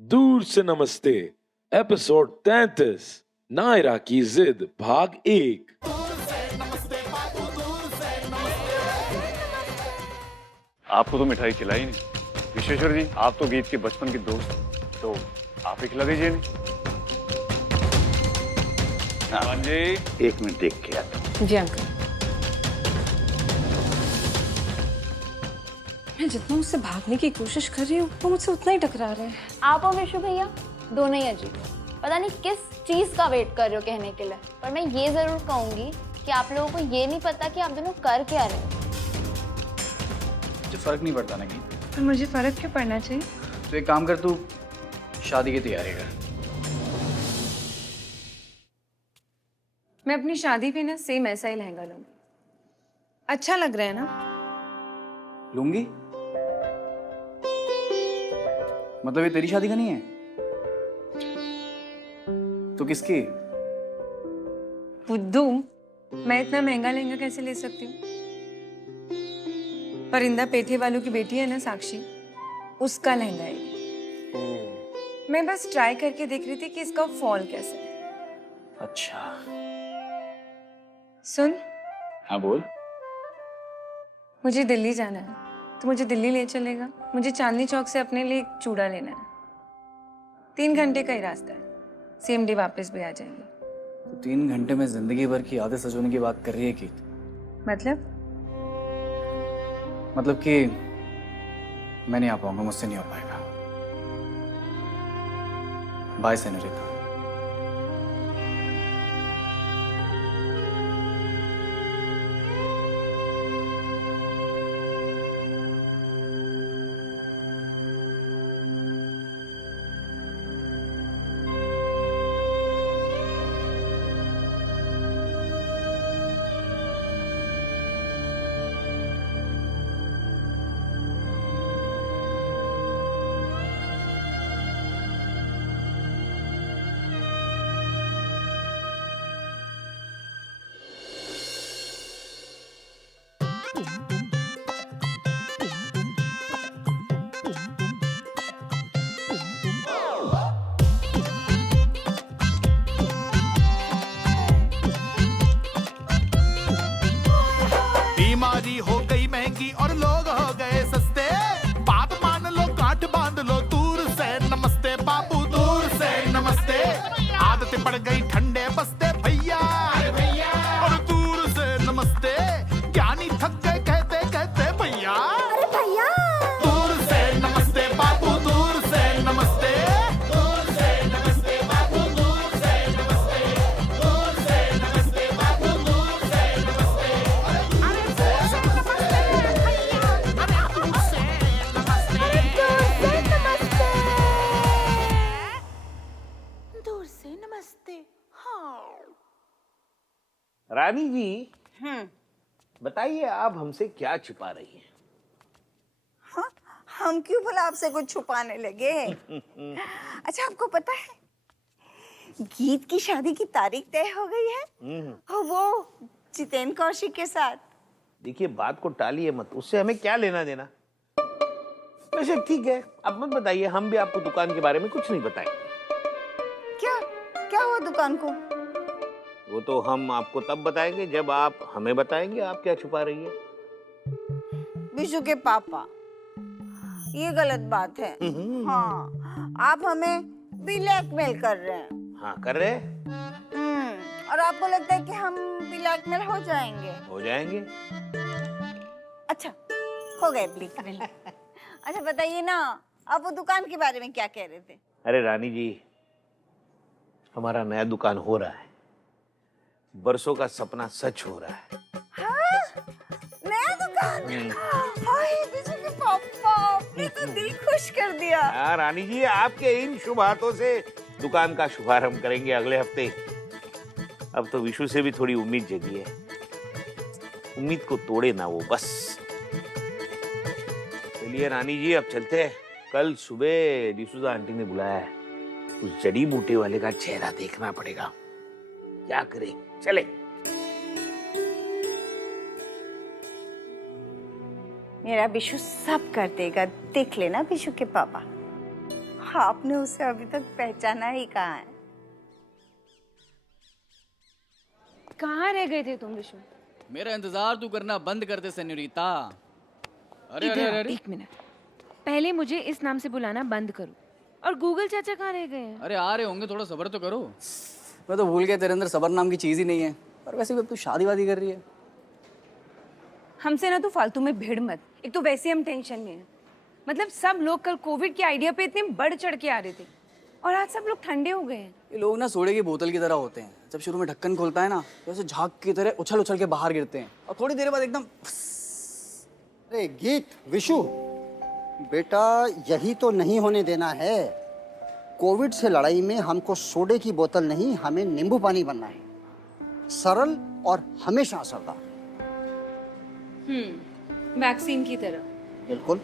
दूर से नमस्ते एपिसोड 33 नायरा की जिद भाग 1। आपको तो मिठाई खिलाई नहीं। विश्वेश्वर जी, आप तो गीत के बचपन के दोस्त, तो आप ही खिला दीजिए नहीं। हाँ जी, एक मिनट देख के आता हूँ। जी अंकल। मैं जितना उससे भागने की कोशिश कर रही हूँ वो मुझसे उतना ही टकरा रहे हैं। आप और विशु भैया दोनों ही अजीब हो। पता नहीं किस चीज का वेट कर रहे हो कहने के लिए, पर मैं ये जरूर कहूंगी कि आप लोगों को ये नहीं पता कि आप दोनों कर क्या रहे हो। मुझे फर्क नहीं पड़ता ना कि, पर मुझे फर्क क्यों पड़ना चाहिए? तो एक काम कर, तू शादी की तैयारी कर। मैं अपनी शादी पे ना सेम ऐसा ही लहंगा लूंगी। अच्छा लग रहा है ना? लूंगी? मतलब ये तेरी शादी का नहीं है तो किसकी? बुद्धू, मैं इतना महंगा लहंगा कैसे ले सकती हूँ? परिंदा पेठे वालों की बेटी है ना साक्षी, उसका लहंगा है। मैं बस ट्राई करके देख रही थी कि इसका फॉल कैसे है। अच्छा, सुन, हाँ बोल। मुझे दिल्ली जाना है, तो मुझे दिल्ली ले चलेगा? मुझे चांदनी चौक से अपने लिए एक चूड़ा लेना है। 3 घंटे का ही रास्ता है, सेम डे वापस भी आ जाएंगे। तो 3 घंटे में जिंदगी भर की आदत सजोने की बात कर रही है कि? मतलब कि मैं नहीं आ पाऊंगा, मुझसे नहीं हो पाएगा। Bye senorita. बीमारी हो गई महंगी और लोग हो गए सस्ते। बात मान लो, गांठ बांध लो, दूर से नमस्ते बाबू, दूर से नमस्ते। आदतें पड़ गई ठंडे बस्ते भैया, और दूर से नमस्ते। ज्ञानी थक गए कहते कहते भैया, अरे भैया। दूर से नमस्ते बाबू, दूर से नमस्ते। दूर से नमस्ते बाबू, दूर से नमस्ते। दूर से नमस्ते बाबू, दूर से नमस्ते। दूर से नमस्ते। हाँ। रानी जी, बताइए आप हमसे क्या छिपा रही हैं? हाँ, हम क्यों भला आपसे कुछ छुपाने लगे? अच्छा, आपको पता है गीत की शादी की तारीख तय हो गई है, और वो जितेंद्र कौशिक के साथ। देखिए, बात को टालिए मत, उससे हमें क्या लेना देना। वैसे ठीक है, अब मत बताइए, हम भी आपको दुकान के बारे में कुछ नहीं बताएं। क्या क्या हुआ दुकान को? वो तो हम आपको तब बताएंगे जब आप हमें बताएंगे आप क्या छुपा रही है। विशु के पापा, ये गलत बात है। हाँ, आप हमें ब्लैकमेल कर रहे हैं। हाँ, कर रहे हैं। और आपको लगता है कि हम ब्लैकमेल हो जाएंगे? हो जाएंगे। अच्छा, हो गए ब्लैकमेल। अच्छा बताइए ना, आप वो दुकान के बारे में क्या कह रहे थे? अरे रानी जी, हमारा नया दुकान हो रहा है, बरसों का सपना सच हो रहा है। हाँ? नया दुकान? हाय विशु के पापा, आपने तो दिल खुश कर दिया। हाँ रानी जी, आपके इन शुभ हाथों से दुकान का शुभारंभ करेंगे अगले हफ्ते। अब तो विशु से भी थोड़ी उम्मीद जगी है। उम्मीद को तोड़े ना वो बस। चलिए रानी जी, अब चलते हैं। कल सुबह डिसूजा आंटी ने बुलाया है, उस जड़ी बूटी वाले का चेहरा देखना पड़ेगा। क्या करें, चले। मेरा बिशु सब कर देगा, देख लेना बिशु के पापा। आपने उसे अभी तक पहचाना ही कहाँ है? कहाँ रह गए थे तुम विशु? मेरा इंतजार तू करना बंद कर दे सेन्योरिता। अरे अरे इधर अरे आओ, अरे एक मिनट। पहले मुझे इस नाम से बुलाना बंद करो। और गूगल चाचा कहाँ रह गए हैं? अरे आ रहे होंगे, थोड़ा सब्र तो करो। मैं तो भूल गया तेरे अंदर सब्र नाम की चीज ही नहीं है। और वैसे भी अब तू शादी वादी कर रही है। हमसे ना तो फालतू में भिड़ मत। एक तो वैसे हम टेंशन में हैं। मतलब सब लोग कल कोविड के आइडिया पे इतने बढ़ चढ़ के आ रहे थे और आज सब लोग ठंडे हो गए हैं। ये लोग ना सोडे की बोतल की तरह होते हैं। जब शुरू में ढक्कन खोलता है ना तो ऐसे झाग की तरह उछल उछल के बाहर गिरते हैं और थोड़ी देर बाद एकदम। अरे गीत, विशु, बेटा यही तो नहीं होने देना है। कोविड से लड़ाई में हमको सोडे की बोतल नहीं, हमें नींबू पानी बनना है। सरल और हमेशा असरदार। वैक्सीन की तरह। बिल्कुल।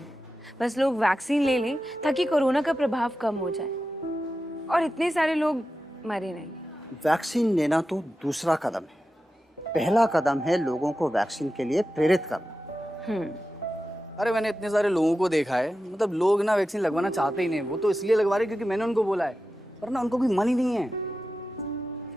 बस लोग वैक्सीन ले लें ताकि कोरोना का प्रभाव कम हो जाए और इतने सारे लोग मरे नहीं। वैक्सीन लेना तो दूसरा कदम है। पहला कदम है लोगों को वैक्सीन के लिए प्रेरित करना। अरे मैंने इतने सारे लोगों को देखा है, मतलब लोग ना वैक्सीन लगवाना चाहते ही नहीं। वो तो इसलिए लगवा रहे क्योंकि मैंने उनको बोला है, पर ना उनको कोई मन ही नहीं है।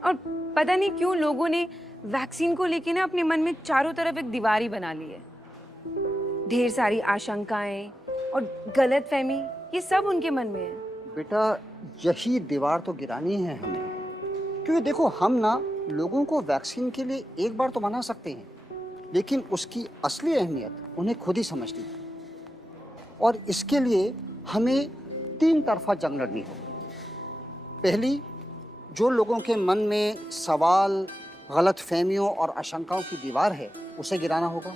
और पता नहीं क्यों लोगों ने वैक्सीन को लेके ना अपने मन में चारों तरफ एक दीवार ही बना ली है। ढेर सारी आशंकाएं और गलतफहमी, ये सब उनके मन में है। बेटा यही दीवार तो गिरानी है हमें, क्योंकि देखो हम ना लोगों को वैक्सीन के लिए एक बार तो मना सकते हैं, लेकिन उसकी असली अहमियत उन्हें खुद ही समझनी है। और इसके लिए हमें 3 तरफा जंग लड़नी होगी। पहली, जो लोगों के मन में सवाल, गलतफहमियों और आशंकाओं की दीवार है, उसे गिराना होगा।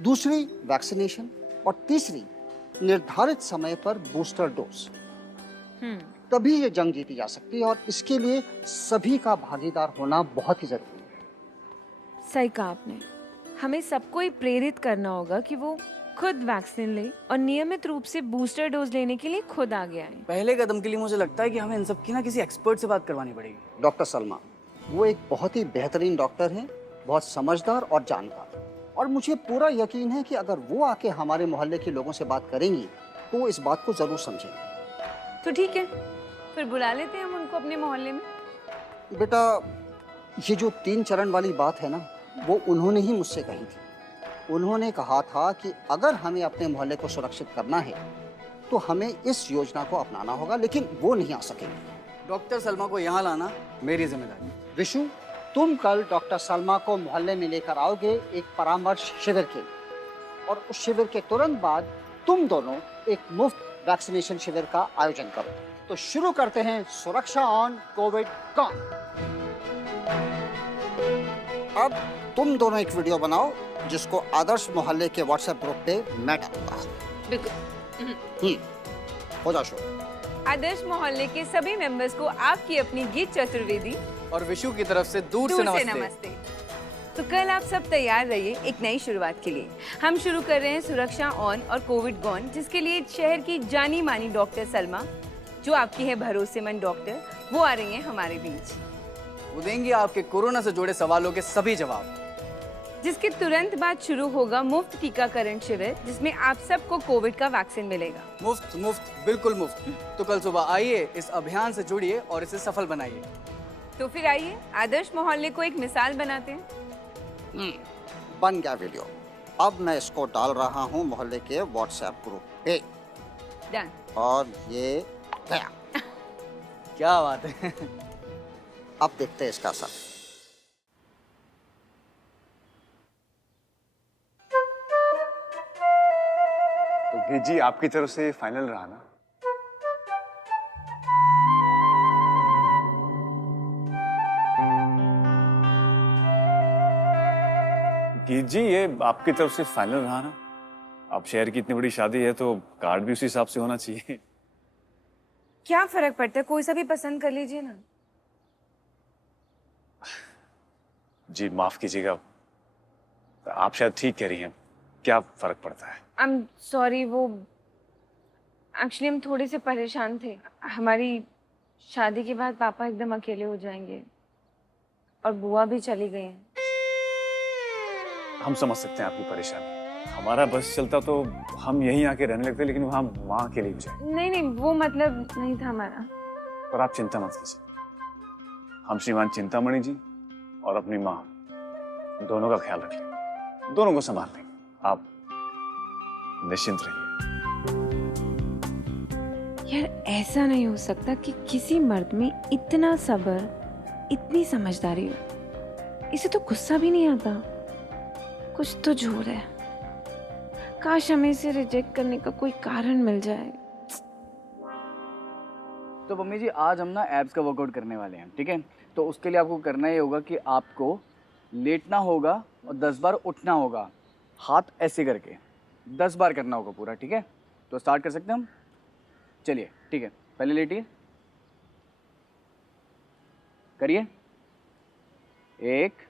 दूसरी, वैक्सीनेशन। और तीसरी, निर्धारित समय पर बूस्टर डोज। तभी ये जंग जीती जा सकती है और इसके लिए सभी का भागीदार होना बहुत ही जरूरी है। सही कहा आपने। हमें सबको ही प्रेरित करना होगा कि वो खुद वैक्सीन ले और नियमित रूप से बूस्टर डोज लेने के लिए खुद आगे आए। पहले कदम के लिए मुझे लगता है कि हमें इन सब की ना किसी एक्सपर्ट से बात करवानी पड़ेगी। डॉक्टर सलमा, वो एक बहुत ही बेहतरीन डॉक्टर हैं, बहुत समझदार और जानकार। और मुझे पूरा यकीन है कि अगर वो आके हमारे मोहल्ले के लोगों से बात करेंगी तो वो इस बात को जरूर समझेंगे। तो ठीक है, फिर बुला लेते हैं हम उनको अपने मोहल्ले में। बेटा ये जो 3 चरण वाली बात है ना, वो उन्होंने ही मुझसे कही थी। उन्होंने कहा था कि अगर हमें अपने मोहल्ले को सुरक्षित करना है तो हमें इस योजना को अपनाना होगा, लेकिन वो नहीं आ सकेंगे। डॉक्टर सलमा को यहाँ लाना मेरी जिम्मेदारी। विशु, तुम कल डॉक्टर सलमा को मोहल्ले में लेकर आओगे एक परामर्श शिविर के लिए, और उस शिविर के तुरंत बाद तुम दोनों एक मुफ्त वैक्सीनेशन शिविर का आयोजन करो। तो शुरू करते हैं सुरक्षा ऑन कोविड कॉम। अब तुम दोनों एक वीडियो बनाओ जिसको आदर्श मोहल्ले के व्हाट्सएप ग्रुप पे मैं डालूंगा। बिल्कुल। हो जाओ शुरू। आदर्श मोहल्ले के सभी मेंबर्स को आपकी अपनी गीत चतुर्वेदी और विशु की तरफ से दूर से नमस्ते। तो कल आप सब तैयार रहिए एक नई शुरुआत के लिए। हम शुरू कर रहे हैं सुरक्षा ऑन और कोविड गॉन, जिसके लिए शहर की जानी मानी डॉक्टर सलमा, जो आपकी है भरोसेमंद डॉक्टर, वो आ रही हैं हमारे बीच। वो देंगी आपके कोरोना से जुड़े सवालों के सभी जवाब। जिसके तुरंत बाद शुरू होगा मुफ्त टीकाकरण शिविर, जिसमें आप सबको कोविड का वैक्सीन मिलेगा। मुफ्त मुफ्त बिल्कुल मुफ्त। तो कल सुबह आइए, इस अभियान से जुड़िए और इसे सफल बनाइए। तो फिर आइए आदर्श मोहल्ले को एक मिसाल बनाते हैं। बन गया वीडियो। अब मैं इसको डाल रहा हूँ मोहल्ले के व्हाट्सएप ग्रुप पे। डन। और ये गया। क्या बात है। अब देखते हैं इसका असर। तो गीत जी, आपकी तरफ से फाइनल रहा ना? गीत जी, ये आपकी तरफ से फाइनल रहा ना? अब शहर की इतनी बड़ी शादी है तो कार्ड भी उसी हिसाब से होना चाहिए। क्या फर्क पड़ता है, कोई सा भी पसंद कर लीजिए ना। जी माफ कीजिएगा, आप शायद ठीक कह रही हैं। क्या फर्क पड़ता है? आई एम सॉरी, वो एक्चुअली हम थोड़े से परेशान थे। हमारी शादी के बाद पापा एकदम अकेले हो जाएंगे और बुआ भी चली गई हैं। हम समझ सकते हैं आपकी परेशानी। हमारा बस चलता तो हम यहीं आके रहने लगते, लेकिन वहाँ माँ के लिए भी जाए। नहीं नहीं, वो मतलब नहीं था हमारा। पर आप चिंता मत कीजिए, हम श्रीमान चिंतामणि जी और अपनी माँ दोनों का ख्याल रख लेंगे, दोनों को संभाल लेंगे, आप निश्चिंत रहिए। यार ऐसा नहीं हो सकता कि किसी मर्द में इतना सब्र, इतनी समझदारी हो। इसे तो गुस्सा भी नहीं आता। कुछ तो झूठ है। काश हमें इसे रिजेक्ट करने का कोई कारण मिल जाए। तो मम्मी जी आज हम ना एब्स का वर्कआउट करने वाले हैं, ठीक है? तो उसके लिए आपको करना ये होगा कि आपको लेटना होगा और 10 बार उठना होगा, हाथ ऐसे करके 10 बार करना होगा पूरा, ठीक है? तो स्टार्ट कर सकते हैं हम? चलिए ठीक है, पहले लेटिए, करिए। 1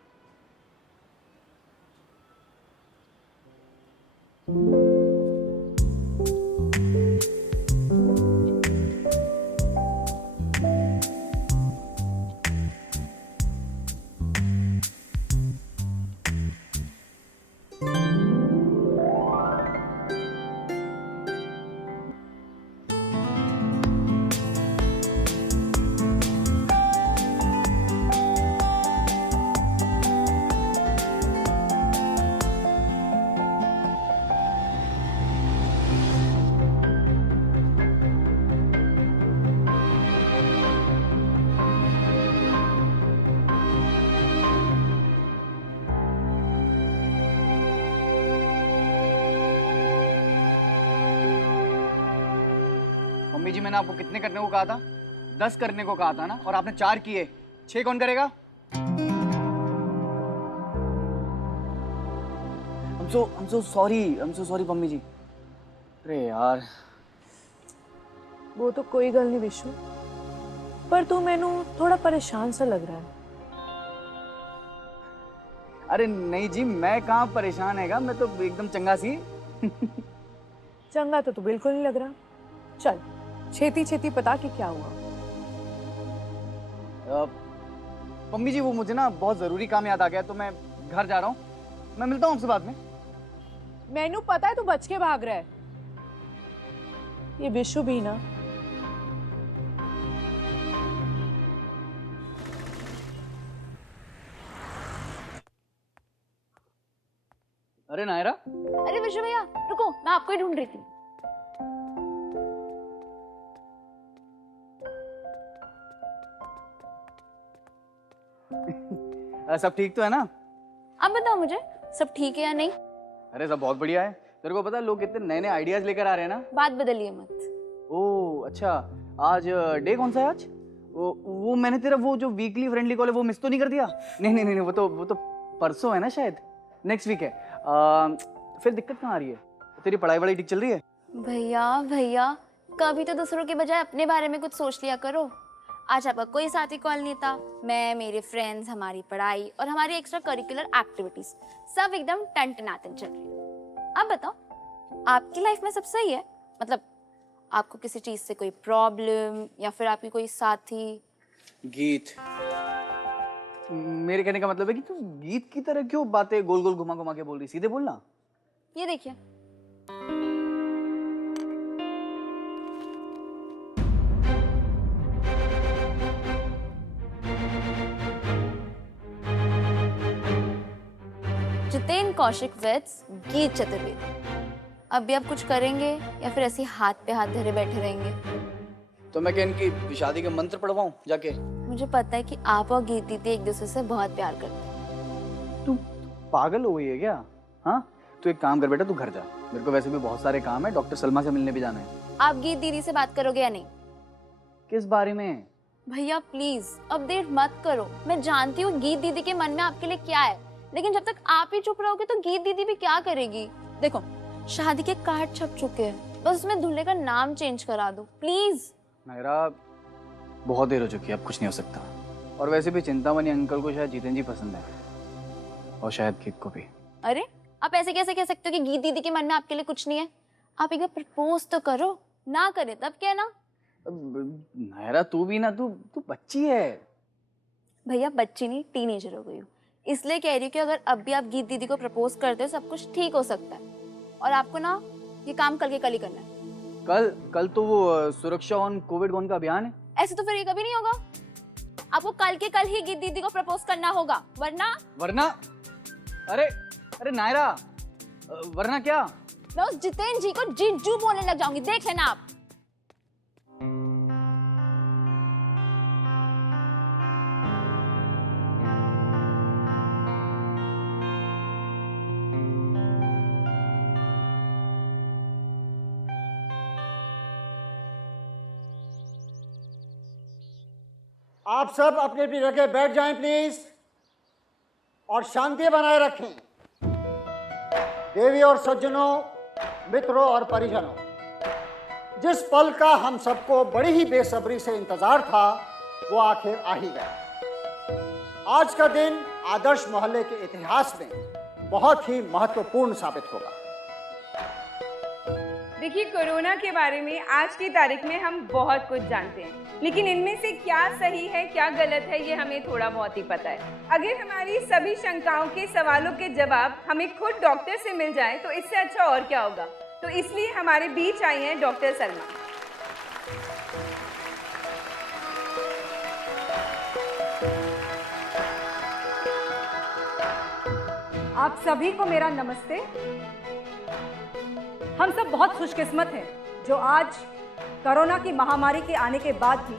मम्मी जी मैंने आपको कितने करने को कहा था? 10 करने को कहा था ना, और आपने 4 किए। 6 कौन करेगा? I'm so sorry मम्मी जी। अरे यार वो तो कोई गल नहीं विशु, पर तू मैनू थोड़ा परेशान सा लग रहा है। अरे नहीं जी, मैं कहाँ परेशान हैगा, मैं तो एकदम चंगा सी। चंगा तो तू बिल्कुल नहीं लग रहा। चल छेती छेती पता कि क्या हुआ। मम्मी जी वो मुझे ना बहुत जरूरी काम याद आ गया, तो मैं घर जा रहा हूँ, मैं मिलता हूँ आपसे बाद में। मैनू पता है तू बच के भाग रहा है। ये विशु भी ना, अरे नायरा, अरे विशु भैया रुको, मैं आपको ही ढूंढ रही थी। सब ठीक तो है ना? आप बताओ मुझे, सब ठीक है या नहीं? अरे सब बहुत बढ़िया है। तेरे को पता है लोग कितने नए नए आइडियाज लेकर आ रहे हैं ना। बात बदलिए मत। ओह अच्छा, आज डे कौन सा है आज? वो मैंने तेरा वो जो वीकली फ्रेंडली कॉल है वो मिस तो नहीं कर दिया? नहीं, वो तो परसों है ना, शायद नेक्स्ट वीक है। फिर दिक्कत कहाँ आ रही है? तेरी पढ़ाई वढ़ाई ठीक चल रही है? भैया कभी तो दूसरों के बजाय अपने बारे में कुछ सोच लिया करो। आज आपका कोई साथी कॉल नहीं था, मैं, मेरे फ्रेंड्स, हमारी पढ़ाई और हमारी एक्स्ट्रा करिकुलर एक्टिविटीज सब एकदम टनटनाटन चल रही है। अब बताओ, आपकी लाइफ में सब सही है? मतलब आपको किसी चीज से कोई प्रॉब्लम या फिर आपकी कोई साथी? गीत, मेरे कहने का मतलब है कि तू गीत की तरह क्यों बातें गोल गोल घुमा घुमा के बोल रही? सीधे बोलना। ये देखिए, जितेन कौशिक विद्स गीत चतुर्वेदी। अब भी आप कुछ करेंगे या फिर ऐसे हाथ पे हाथ धरे बैठे रहेंगे? तो मैं क्या इनकी शादी के मंत्र पढ़वाऊं जाके? मुझे पता है कि आप और गीत दीदी एक दूसरे से बहुत प्यार करते हैं। तू पागल हो गई है क्या? हाँ, तू एक काम कर बेटा, तू घर जा, मेरे को वैसे भी बहुत सारे काम है, डॉक्टर सलमा से मिलने भी जाना है। आप गीत दीदी से बात करोगे या नहीं? किस बारे में? भैया प्लीज अब देर मत करो। मैं जानती हूँ गीत दीदी के मन में आपके लिए क्या है, लेकिन जब तक आप ही चुप रहोगे तो गीत दीदी भी क्या करेगी? देखो, शादी के कार्ड छप चुके हैं, बस उसमें दूल्हे का नाम चेंज करा दो प्लीज। मेरा बहुत देर हो चुकी है, अब कुछ नहीं हो सकता। और वैसे भी चिंतामणि अंकल को शायद जितेन जी पसंद है, और शायद गीत को भी। अरे आप ऐसे कैसे कह सकते हो कि गीत दीदी के मन में आपके लिए कुछ नहीं है? आप एक बार प्रपोज तो करो, ना करे तब क्या ना। नायरा तू भी ना, तू बच्ची है। भैया बच्ची नहीं, टीनेजर हो गई हूँ, इसलिए कह रही हूँ कि अगर अब भी आप गीत दीदी को प्रपोज करते हो सब कुछ ठीक हो सकता है। और आपको ना ये काम कल के कल ही करना है। कल तो वो सुरक्षा ऑन कोविड वन का अभियान है। ऐसे तो फिर ये कभी नहीं होगा। आपको कल के कल ही गीत दीदी को प्रपोज करना होगा, वरना अरे नायरा, वरना क्या? मैं उस जितेंद्र जी को जीजू बोलने लग जाऊंगी, देख लेना आप। आप सब अपनी अपनी जगह बैठ जाएं प्लीज, और शांति बनाए रखें। देवी और सज्जनों, मित्रों और परिजनों, जिस पल का हम सबको बड़ी ही बेसब्री से इंतजार था वो आखिर आ ही गया। आज का दिन आदर्श मोहल्ले के इतिहास में बहुत ही महत्वपूर्ण साबित होगा। देखिए, कोरोना के बारे में आज की तारीख में हम बहुत कुछ जानते हैं, लेकिन इनमें से क्या सही है क्या गलत है ये हमें थोड़ा बहुत ही पता है। अगर हमारी सभी शंकाओं के सवालों के जवाब हमें खुद डॉक्टर से मिल जाए तो इससे अच्छा और क्या होगा। तो इसलिए हमारे बीच आई हैं डॉक्टर सलमा। आप सभी को मेरा नमस्ते। हम सब बहुत खुशकिस्मत हैं जो आज कोरोना की महामारी के आने के बाद भी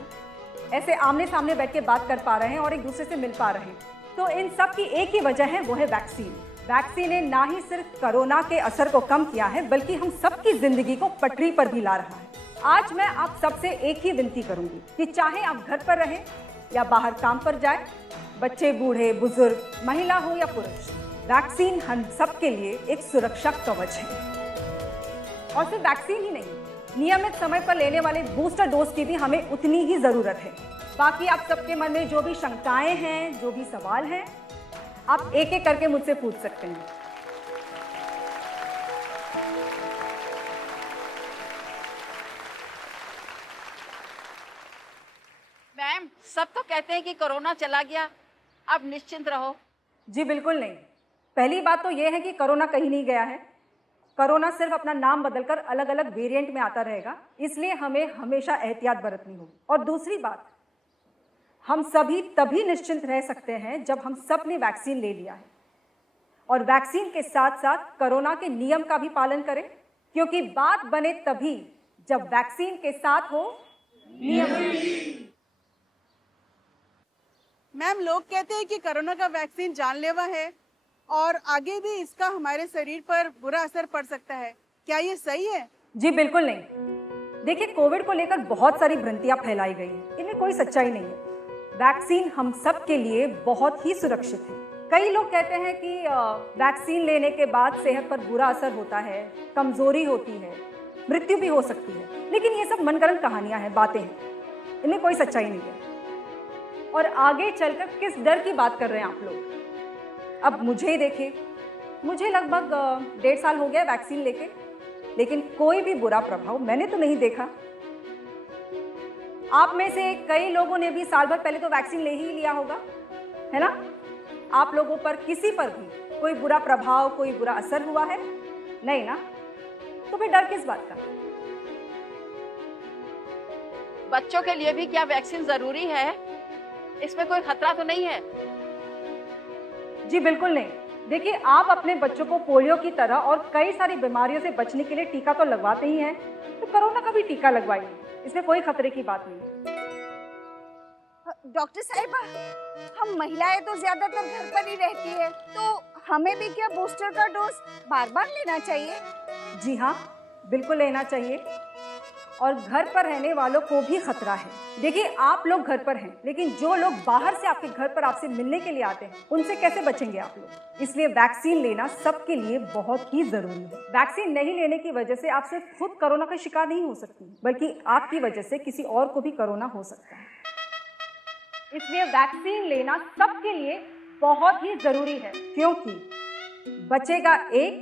ऐसे आमने सामने बैठ के बात कर पा रहे हैं और एक दूसरे से मिल पा रहे हैं। तो इन सब की एक ही वजह है, वो है वैक्सीन। वैक्सीन ने ना ही सिर्फ कोरोना के असर को कम किया है, बल्कि हम सबकी जिंदगी को पटरी पर भी ला रहा है। आज मैं आप सबसे एक ही विनती करूंगी कि चाहे आप घर पर रहें या बाहर काम पर जाए, बच्चे, बूढ़े, बुजुर्ग, महिला हो या पुरुष, वैक्सीन हम सबके लिए एक सुरक्षा कवच है। और सिर्फ वैक्सीन ही नहीं, नियमित समय पर लेने वाले बूस्टर डोज की भी हमें उतनी ही जरूरत है। बाकी आप सबके मन में जो भी शंकाएं हैं, जो भी सवाल हैं, आप एक एक करके मुझसे पूछ सकते हैं। मैम, सब तो कहते हैं कि कोरोना चला गया, अब निश्चिंत रहो। जी बिल्कुल नहीं। पहली बात तो यह है कि कोरोना कहीं नहीं गया है। कोरोना सिर्फ अपना नाम बदलकर अलग अलग वेरिएंट में आता रहेगा, इसलिए हमें हमेशा एहतियात बरतनी होगी। और दूसरी बात, हम सभी तभी निश्चिंत रह सकते हैं जब हम सब ने वैक्सीन ले लिया है, और वैक्सीन के साथ साथ कोरोना के नियम का भी पालन करें, क्योंकि बात बने तभी जब वैक्सीन के साथ हो नियम। मैम, लोग कहते हैं कि कोरोना का वैक्सीन जानलेवा है और आगे भी इसका हमारे शरीर पर बुरा असर पड़ सकता है, क्या ये सही है? जी बिल्कुल नहीं। देखिए, कोविड को लेकर बहुत सारी भ्रांतियां फैलाई गई हैं, इनमें कोई सच्चाई नहीं है। वैक्सीन हम सब के लिए बहुत ही सुरक्षित है। कई लोग कहते हैं कि वैक्सीन लेने के बाद सेहत पर बुरा असर होता है, कमजोरी होती है, मृत्यु भी हो सकती है, लेकिन ये सब मनगढ़ंत कहानियां हैं, बातें हैं, इनमें कोई सच्चाई नहीं है। और आगे चलकर किस डर की बात कर रहे हैं आप लोग? अब मुझे ही देखिए, मुझे लगभग 1.5 साल हो गया वैक्सीन लेके, लेकिन कोई भी बुरा प्रभाव मैंने तो नहीं देखा। आप में से कई लोगों ने भी साल भर पहले तो वैक्सीन ले ही लिया होगा, है ना? आप लोगों पर किसी पर भी कोई बुरा प्रभाव, कोई बुरा असर हुआ है? नहीं ना? तो फिर डर किस बात का? बच्चों के लिए भी क्या वैक्सीन जरूरी है? इसमें कोई खतरा तो नहीं है? जी बिल्कुल नहीं। देखिए, आप अपने बच्चों को पोलियो की तरह और कई सारी बीमारियों से बचने के लिए टीका तो लगवाते ही हैं, तो कोरोना का भी टीका लगवाइए, इसमें कोई खतरे की बात नहीं है। डॉक्टर साहिबा, हम महिलाएं तो ज्यादातर घर पर ही रहती है, तो हमें भी क्या बूस्टर का डोज बार बार लेना चाहिए? जी हाँ, बिल्कुल लेना चाहिए, और घर पर रहने वालों को भी खतरा है। देखिए, आप लोग घर पर हैं, लेकिन जो लोग बाहर से आपके घर पर आपसे मिलने के लिए आते हैं, उनसे कैसे बचेंगे आप लोग? इसलिए वैक्सीन लेना सबके लिए बहुत ही जरूरी है। वैक्सीन नहीं लेने की वजह से आप सिर्फ खुद कोरोना का शिकार नहीं हो सकती, बल्कि आपकी वजह से किसी और को भी कोरोना हो सकता है। इसलिए वैक्सीन लेना सबके लिए बहुत ही जरूरी है, क्योंकि बचेगा एक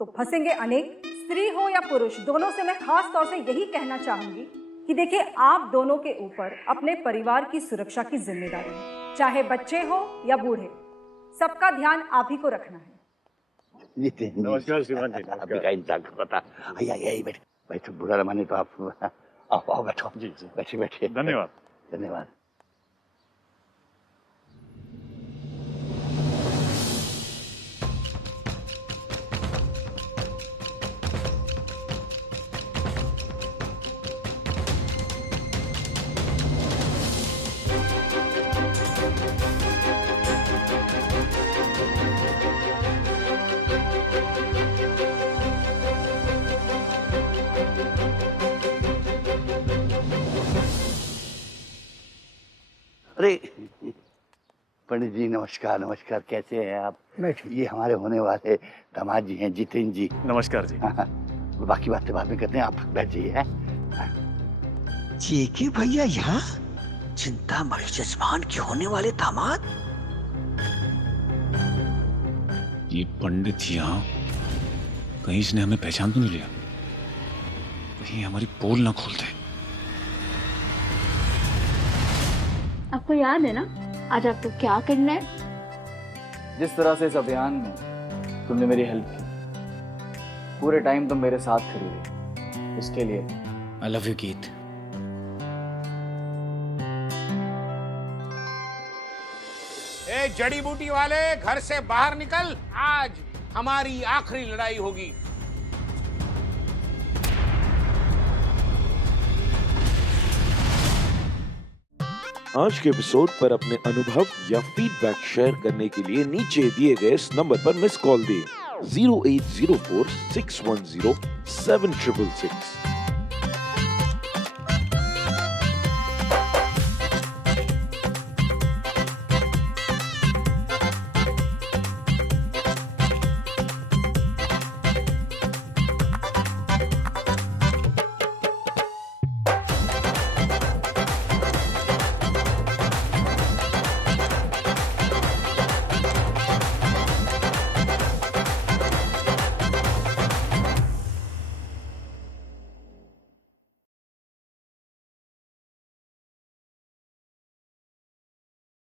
तो फंसेंगे अनेक। स्त्री हो या पुरुष, दोनों से मैं खास तौर से यही कहना चाहूंगी कि देखिए, आप दोनों के ऊपर अपने परिवार की सुरक्षा की जिम्मेदारी है। चाहे बच्चे हो या बूढ़े, सबका ध्यान आप ही को रखना है। जितेंद्र जी। नमस्कार श्रीमान जी। अभी का इंतजार कर रहा था। आइए आइए आइए, बैठ बैठो, बुरा न माने तो आप आओ आओ बैठो। जी जी, बैठिए बैठिए। धन्यवाद। धन्यवाद। अरे पंडित जी नमस्कार नमस्कार, कैसे हैं आप? ये हमारे होने वाले दामाद जी हैं, जितेंद्र जी। नमस्कार जी। हाँ, बाकी बातें बाद में करते हैं, आप बैठ जाइए। हैं जेके भैया यहाँ चिंतामणि जजमान के होने वाले दामाद। ये पंडित यहाँ कहीं इसने हमें पहचान तो नहीं लिया? कहीं हमारी पोल ना खोल दे। आपको याद है ना आज आपको क्या करना है? जिस तरह से इस अभियान में तुमने मेरी हेल्प की, पूरे टाइम तुम मेरे साथ खड़ी रही, उसके लिए आई लव यू गीत। ए जड़ी बूटी वाले, घर से बाहर निकल, आज हमारी आखिरी लड़ाई होगी। आज के एपिसोड पर अपने अनुभव या फीडबैक शेयर करने के लिए नीचे दिए गए इस नंबर पर मिस कॉल दें 0804 610 7666।